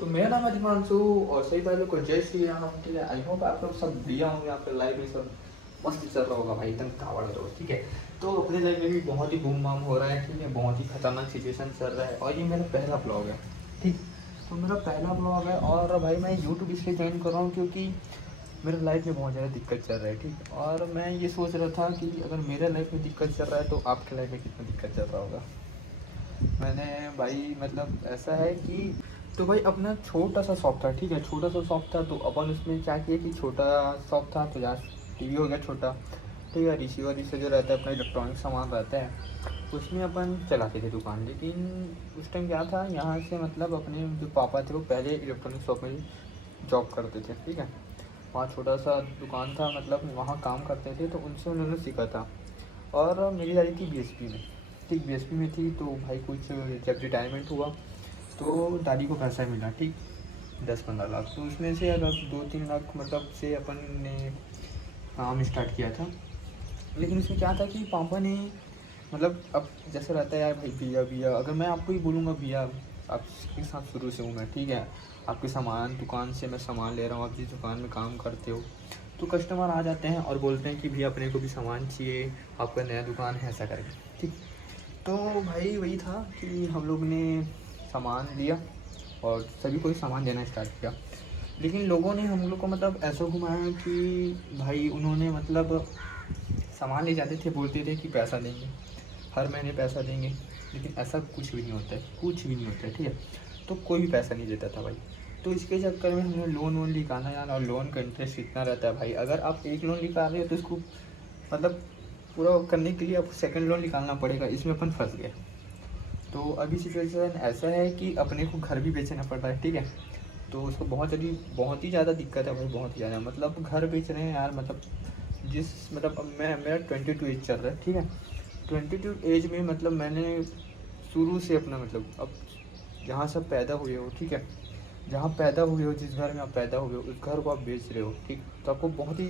तो मेरा नाम है दिपांशु और सही पहले को जय श्री राम। ठीक है, आई होप आप लोग सब बढ़िया होंगे, यहाँ पे लाइफ में सब मस्त चल रहा होगा भाई, एकदम कावड़ रहो। ठीक है, तो अपने लाइफ में भी बहुत ही बूम बाम हो रहा है। ठीक है, बहुत ही खतरनाक सिचुएशन चल रहा है और ये मेरा पहला ब्लॉग है। ठीक, तो मेरा पहला ब्लॉग है और भाई मैं यूट्यूब इसलिए ज्वाइन कर रहा हूँ क्योंकि मेरे लाइफ में बहुत ज़्यादा दिक्कत चल रहा है। ठीक, और मैं ये सोच रहा था कि अगर मेरे लाइफ में दिक्कत चल रहा है तो आपके लाइफ में कितना दिक्कत चल रहा होगा। मैंने भाई मतलब ऐसा है कि तो भाई अपना छोटा सा शॉप था। ठीक है, छोटा सा शॉप था तो अपन उसमें क्या किए कि छोटा शॉप था तो यहाँ टीवी हो गया छोटा। ठीक है, रिसीवर रिसे जो रहता है अपना इलेक्ट्रॉनिक सामान रहता है उसमें अपन चलाते थे दुकान। लेकिन उस टाइम क्या था, यहाँ से मतलब अपने जो पापा थे वो पहले इलेक्ट्रॉनिक शॉप में जॉब करते थे। ठीक है, वहाँ छोटा सा दुकान था, मतलब वहाँ काम करते थे तो उनसे उन्होंने सीखा था। और मेरी दादी थी बीएसपी में। ठीक, बीएसपी में थी तो भाई कुछ जब रिटायरमेंट हुआ तो दादी को पैसा मिला। ठीक, 10-15 लाख, तो उसमें से अगर 2-3 लाख मतलब से अपन ने काम स्टार्ट किया था। लेकिन उसमें क्या था कि पापा ने मतलब अब जैसे रहता है यार भाई, भैया भैया अगर मैं आपको ही बोलूँगा भैया आपके साथ शुरू से हूँ मैं। ठीक है, आपके सामान दुकान से मैं सामान ले रहा हूँ, आप जिस दुकान में काम करते हो तो कस्टमर आ जाते हैं और बोलते हैं कि भैया अपने को भी सामान चाहिए, आपका नया दुकान है, ऐसा करके। ठीक, तो भाई वही था कि हम लोग ने सामान लिया और सभी को ही सामान देना स्टार्ट किया। लेकिन लोगों ने हम लोग को मतलब ऐसा घुमाया कि भाई उन्होंने मतलब सामान ले जाते थे, बोलते थे कि पैसा देंगे, हर महीने पैसा देंगे। लेकिन ऐसा कुछ भी नहीं होता है, कुछ भी नहीं होता है। ठीक है, तो कोई भी पैसा नहीं देता था भाई। तो इसके चक्कर में हमने लोन वोन निकालना जाना, और लोन का इंटरेस्ट इतना रहता है भाई, अगर आप एक लोन निकाल रहे हो तो उसको मतलब पूरा करने के लिए आपको सेकंड लोन निकालना पड़ेगा। इसमें अपन फंस गए। तो अभी सिचुएशन ऐसा है कि अपने को घर भी बेचना पड़ रहा है। ठीक है, तो उसको बहुत ही ज़्यादा दिक्कत है भाई, बहुत ही ज़्यादा। मतलब घर बेच रहे हैं यार, मतलब जिस मतलब अब मैं मेरा 22 एज चल रहा है। ठीक है, 22 एज में मतलब मैंने शुरू से अपना मतलब अब जहाँ सब पैदा हुए हो, ठीक है, जहाँ पैदा हुए हो, जिस घर में आप पैदा हुए हो उस घर को आप बेच रहे हो। ठीक, तो आपको बहुत ही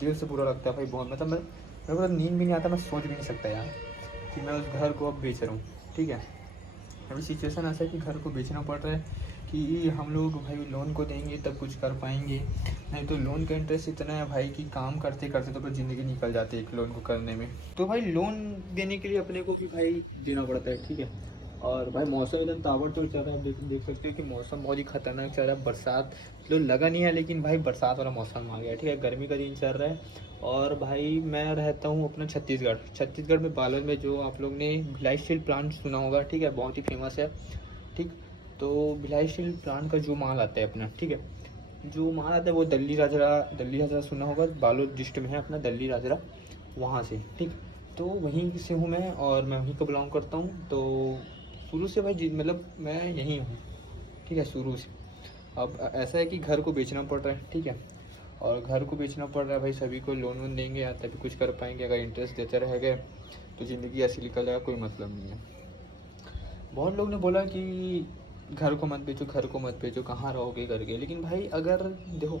दिल से बुरा लगता है भाई, बहुत मतलब मैं मेरे को तो नींद भी नहीं आता, मैं सोच भी नहीं सकता यार कि मैं उस घर को अब बेच रहा हूँ। ठीक है, अभी सिचुएशन ऐसा है कि घर को बेचना पड़ रहा है कि हम लोग भाई लोन को देंगे तब कुछ कर पाएंगे, नहीं तो लोन का इंटरेस्ट इतना है भाई कि काम करते करते तो फिर ज़िंदगी निकल जाती है एक लोन को करने में। तो भाई लोन देने के लिए अपने को भी भाई देना पड़ता है। ठीक है, और भाई मौसम एकदम ताबड़तोड़ चल रहा है, आप देख सकते हो कि मौसम बहुत ही खतरनाक चल रहा है। बरसात तो लगा नहीं है लेकिन भाई बरसात वाला मौसम आ गया। ठीक है, गर्मी का दिन चल रहा है। और भाई मैं रहता हूँ अपना छत्तीसगढ़ में बालोद में, जो आप लोग ने भिलाई स्टील प्लांट सुना होगा। ठीक है, बहुत ही फेमस है। ठीक, तो भिलाई स्टील प्लांट का जो माल आता है अपना, ठीक है, जो माल आता है वो दल्ली राजरा सुना होगा, बालोद डिस्ट्रिक्ट में है अपना दल्ली राजरा, वहाँ से। ठीक, तो वहीं से हूँ मैं और मैं वहीं को बिलोंग करता हूँ। तो शुरू से भाई मतलब मैं यहीं हूँ। ठीक है, शुरू से। अब ऐसा है कि घर को बेचना पड़ रहा है। ठीक है, और घर को बेचना पड़ रहा है भाई, सभी को लोन वोन देंगे या तभी कुछ कर पाएंगे, अगर इंटरेस्ट देते रह गए तो ज़िंदगी ऐसी निकल जाएगा, कोई मतलब नहीं है। बहुत लोग ने बोला कि घर को मत बेचो, घर को मत बेचो, कहाँ रहोगे करके। लेकिन भाई अगर देखो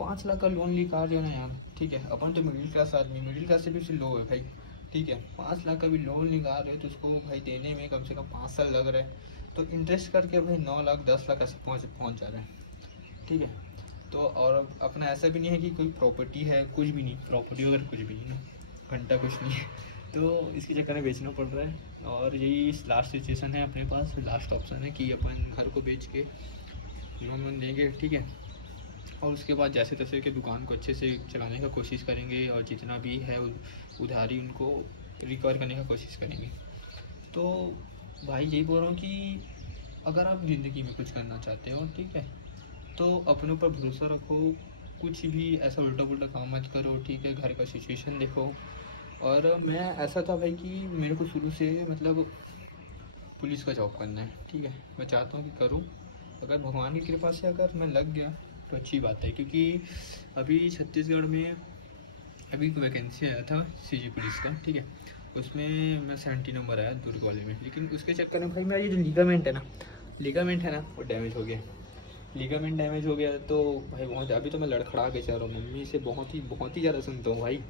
5 लाख का लोन निकाल रहे हो ना यार, ठीक है, अपन तो मिडिल क्लास आदमी, मिडिल क्लास से भी लो है भाई। ठीक है, 5 लाख का भी लोन निकाल रहे हो तो उसको भाई देने में कम से कम 5 साल लग रहा है, तो इंटरेस्ट करके भाई 9 लाख 10 लाख ऐसे पहुँच जा रहा है। ठीक है, तो और अपना ऐसा भी नहीं है कि कोई प्रॉपर्टी है, कुछ भी नहीं, प्रॉपर्टी वगैरह कुछ भी नहीं ना, घंटा कुछ नहीं है। तो इसके चक्कर में बेचना पड़ रहा है और यही लास्ट सिचुएशन है अपने पास, लास्ट ऑप्शन है कि अपन घर को बेच के लोन वोन देंगे। ठीक है, और उसके बाद जैसे तैसे के दुकान को अच्छे से चलाने का कोशिश करेंगे और जितना भी है उधारी उनको रिकवर करने का कोशिश करेंगे। तो भाई यही बोल रहा हूँ कि अगर आप ज़िंदगी में कुछ करना चाहते हो, ठीक है, तो अपने ऊपर भरोसा रखो, कुछ भी ऐसा उल्टा पुल्टा काम मत करो। ठीक है, घर का सिचुएशन देखो। और मैं ऐसा था भाई कि मेरे को शुरू से मतलब पुलिस का जॉब करना है। ठीक है, मैं चाहता हूँ कि करूँ, अगर भगवान की कृपा से अगर मैं लग गया तो अच्छी बात है, क्योंकि अभी छत्तीसगढ़ में अभी एक वैकेंसी आया था सीजी पुलिस का। ठीक है, उसमें मैं 70 नंबर आया दुर्ग वाले में, लेकिन उसके चक्कर में भाई मेरा ये जो लिगामेंट है ना वो डैमेज हो गया। लिगामेंट डैमेज हो गया तो भाई बहुत, अभी तो मैं लड़खड़ा के चल रहा हूँ, मम्मी से बहुत ही ज़्यादा सुनता हूँ भाई।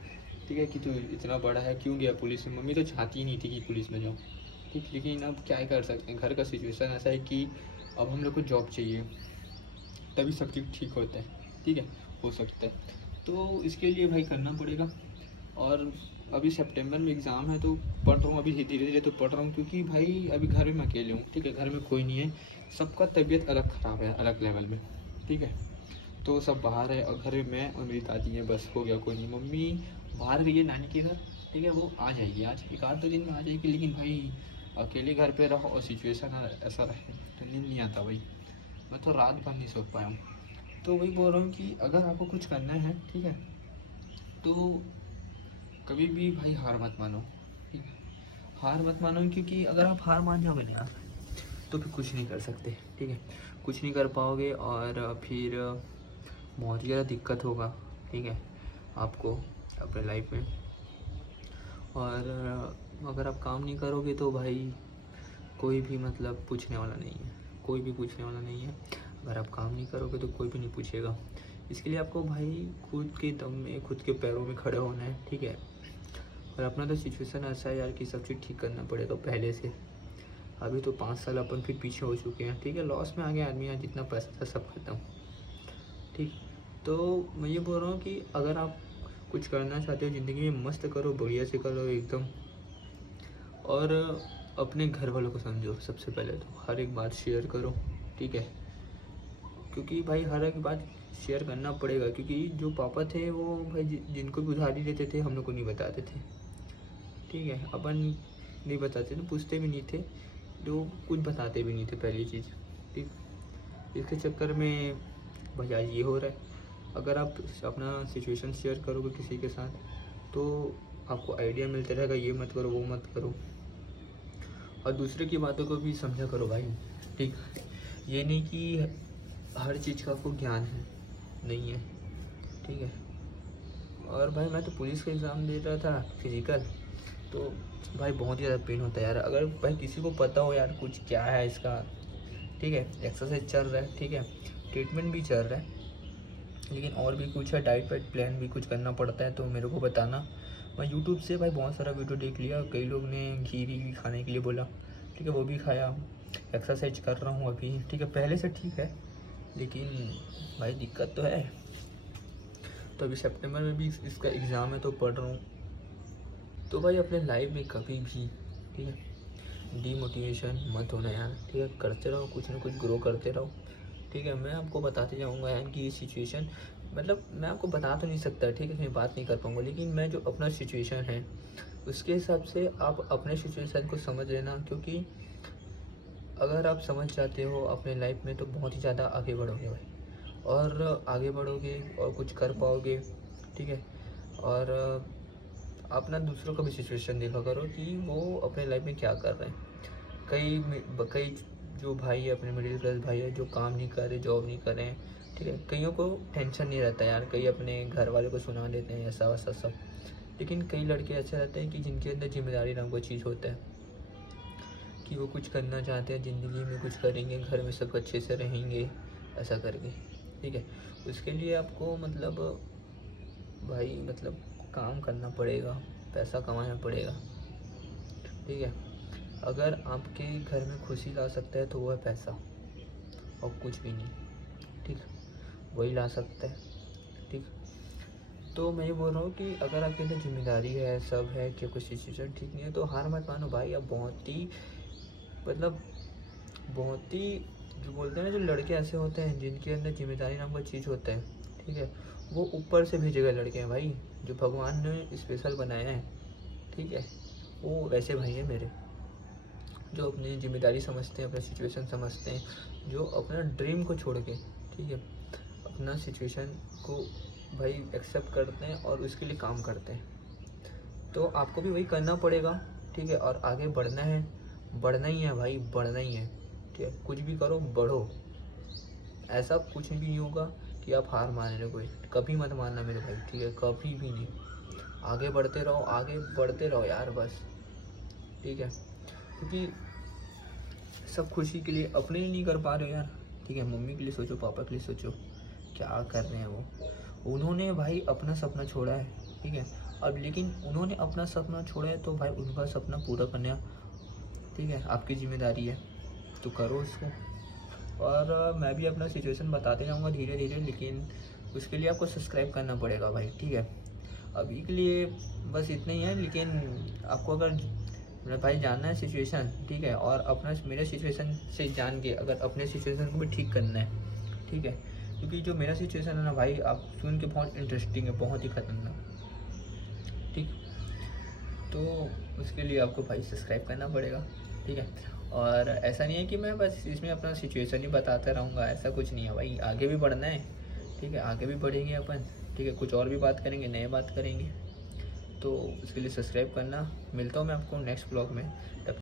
ठीक है, कि तू इतना बड़ा है क्यों गया पुलिस में, मम्मी तो चाहती ही नहीं थी कि पुलिस में जाऊँ। ठीक, लेकिन अब क्या ही कर सकते हैं, घर का सिचुएशन ऐसा है कि अब हम लोग को जॉब चाहिए, तभी सब चीज़ ठीक होता है, ठीक है, हो सकता है। तो इसके लिए भाई करना पड़ेगा। और अभी सितंबर में एग्ज़ाम है तो पढ़ रहा हूँ, अभी धीरे धीरे तो पढ़ रहा हूँ, क्योंकि भाई अभी घर में मैं अकेले हूँ, ठीक है, घर में कोई नहीं है, सबका तबीयत अलग ख़राब है, अलग लेवल में, ठीक है। तो सब बाहर है और घर में मैं और मेरी दादी है, बस हो गया, कोई नहीं। मम्मी बाहर गई है नानी के घर, ठीक है, वो आ जाएगी, आज एक आध दो दिन में आ जाएगी। लेकिन भाई अकेले घर पे रहो और सिचुएशन ऐसा रहे तो नींद नहीं आता भाई, मैं तो रात भर नहीं सो पाया हूँ। तो वही बोल रहा हूँ कि अगर आपको कुछ करना है, ठीक है, तो कभी भी भाई हार मत मानो, ठीक है, हार मत मानो, क्योंकि अगर आप हार मान जाओगे ना यार तो फिर कुछ नहीं कर सकते, ठीक है, कुछ नहीं कर पाओगे और फिर बहुत ही ज़्यादा दिक्कत होगा, ठीक है, आपको अपने लाइफ में। और अगर आप काम नहीं करोगे तो भाई कोई भी मतलब पूछने वाला नहीं है, कोई भी पूछने वाला नहीं है। अगर आप काम नहीं करोगे तो कोई भी नहीं पूछेगा। इसके लिए आपको भाई खुद के दम में, खुद के पैरों में खड़े होना है, ठीक है। और अपना तो सिचुएशन ऐसा है यार कि सब चीज़ ठीक करना पड़ेगा पहले से। अभी तो 5 साल अपन फिर पीछे हो चुके हैं, ठीक है, लॉस में आ गया आदमी, यहाँ जितना पैसा था सब खत्म, ठीक। तो मैं ये बोल रहा हूँ कि अगर आप कुछ करना चाहते हो ज़िंदगी में, मस्त करो, बढ़िया से करो एकदम। और अपने घर वालों को समझो सबसे पहले, तो हर एक बात शेयर करो, ठीक है, क्योंकि भाई हर एक बात शेयर करना पड़ेगा। क्योंकि जो पापा थे वो भाई जिनको भी उधारी देते थे हम लोग को नहीं बताते थे, ठीक है, अपन नहीं बताते थे, पूछते भी नहीं थे, लोग कुछ बताते भी नहीं थे पहली चीज़, ठीक। इसके चक्कर में भाई आज ये हो रहा है। अगर आप अपना सिचुएशन शेयर करोगे किसी के साथ तो आपको आइडिया मिलता रहेगा, ये मत करो, वो मत करो, और दूसरे की बातों को भी समझा करो भाई, ठीक। ये नहीं कि हर चीज़ का आपको ज्ञान है, नहीं है, ठीक है। और भाई मैं तो पुलिस का एग्ज़ाम दे रहा था फिजिकल, तो भाई बहुत ही ज़्यादा पेन होता है यार। अगर भाई किसी को पता हो यार कुछ क्या है इसका, ठीक है, एक्सरसाइज चल रहा है, ठीक है, ट्रीटमेंट भी चल रहा है, लेकिन और भी कुछ है, डाइट वाइट प्लान भी कुछ करना पड़ता है, तो मेरे को बताना। मैं यूट्यूब से भाई बहुत सारा वीडियो देख लिया, कई लोग ने घी भी खाने के लिए बोला, ठीक है, वो भी खाया, एक्सरसाइज कर रहा हूँ अभी, ठीक है, पहले से ठीक है, लेकिन भाई दिक्कत तो है। तो अभी सितंबर में भी इसका एग्ज़ाम है तो पढ़ रहा हूँ। तो भाई अपने लाइफ में कभी भी, ठीक है, डीमोटिवेशन मत होना यार, ठीक है, करते रहो, कुछ ना कुछ ग्रो करते रहो, ठीक है। मैं आपको बताते जाऊँगा यार कि ये सिचुएशन, मतलब मैं आपको बता तो नहीं सकता, ठीक है, मैं बात नहीं कर पाऊँगा, लेकिन मैं जो अपना सिचुएशन है उसके हिसाब से आप अपने सिचुएशन को समझ लेना। क्योंकि अगर आप समझ जाते हो अपने लाइफ में तो बहुत ही ज़्यादा आगे बढ़ोगे भाई, और आगे बढ़ोगे और कुछ कर पाओगे, ठीक है। और अपना दूसरों का भी सिचुएशन देखा करो कि वो अपने लाइफ में क्या कर रहे हैं। कई जो भाई है, अपने मिडिल क्लास भाई है, जो काम नहीं कर रहे, जॉब नहीं कर रहे हैं, ठीक है, कईयों को टेंशन नहीं रहता यार, कई अपने घर वालों को सुना देते हैं ऐसा वैसा सब। लेकिन कई लड़के ऐसे रहते हैं कि जिनके अंदर जिम्मेदारी नाम का चीज़ होता है, कि वो कुछ करना चाहते हैं ज़िंदगी में, कुछ करेंगे, घर में सब अच्छे से रहेंगे, ऐसा करके, ठीक है। उसके लिए आपको मतलब भाई मतलब काम करना पड़ेगा, पैसा कमाना पड़ेगा, ठीक है। अगर आपके घर में खुशी ला सकता है तो वो है पैसा, और कुछ भी नहीं, ठीक, वही ला सकता है, ठीक। तो मैं ये बोल रहा हूँ कि अगर आपके अंदर जिम्मेदारी है, सब है, कि कुछ सिचुएशन ठीक नहीं है तो हार मत मानो भाई। अब बहुत ही मतलब बहुत ही जो बोलते हैं ना, जो लड़के ऐसे होते हैं जिनके अंदर जिम्मेदारी नाम का चीज़ होता है, ठीक है, वो ऊपर से भेजे गए लड़के हैं भाई, जो भगवान ने स्पेशल बनाया है, ठीक है। वो वैसे भाई है मेरे, जो अपनी जिम्मेदारी समझते हैं, अपना सिचुएशन समझते हैं, जो अपना ड्रीम को छोड़ के, ठीक है, अपना सिचुएशन को भाई एक्सेप्ट करते हैं और उसके लिए काम करते हैं। तो आपको भी वही करना पड़ेगा, ठीक है। और आगे बढ़ना है, बढ़ना ही है भाई, बढ़ना ही है, ठीक है। कुछ भी करो, बढ़ो, ऐसा कुछ भी नहीं होगा कि आप हार मान लो, कोई कभी मत मानना मेरे भाई, ठीक है, कभी भी नहीं। आगे बढ़ते रहो, आगे बढ़ते रहो यार, बस, ठीक है। क्योंकि सब खुशी के लिए अपने ही नहीं कर पा रहे हो यार, ठीक है, मम्मी के लिए सोचो, पापा के लिए सोचो, क्या कर रहे हैं वो, उन्होंने भाई अपना सपना छोड़ा है, ठीक है। अब लेकिन उन्होंने अपना सपना छोड़ा है तो भाई उनका सपना पूरा करना, ठीक है, आपकी जिम्मेदारी है, तो करो उसको, और मैं भी अपना सिचुएशन बताते जाऊँगा धीरे धीरे, लेकिन उसके लिए आपको सब्सक्राइब करना पड़ेगा भाई, ठीक है। अभी के लिए बस इतना ही है, लेकिन आपको अगर मेरा भाई जानना है सिचुएशन, ठीक है, और अपना मेरे सिचुएशन से जान के अगर अपने सिचुएशन को भी ठीक करना है, ठीक है, क्योंकि जो मेरा सिचुएशन है ना भाई, आप सुन के बहुत इंटरेस्टिंग है, बहुत ही खतरनाक, ठीक। तो उसके लिए आपको भाई सब्सक्राइब करना पड़ेगा, ठीक है। और ऐसा नहीं है कि मैं बस इसमें अपना सिचुएशन ही बताता रहूँगा, ऐसा कुछ नहीं है भाई, आगे भी बढ़ना है, ठीक है, आगे भी बढ़ेंगे अपन, ठीक है, कुछ और भी बात करेंगे, नए बात करेंगे। तो उसके लिए सब्सक्राइब करना। मिलता हूँ मैं आपको नेक्स्ट ब्लॉग में, तब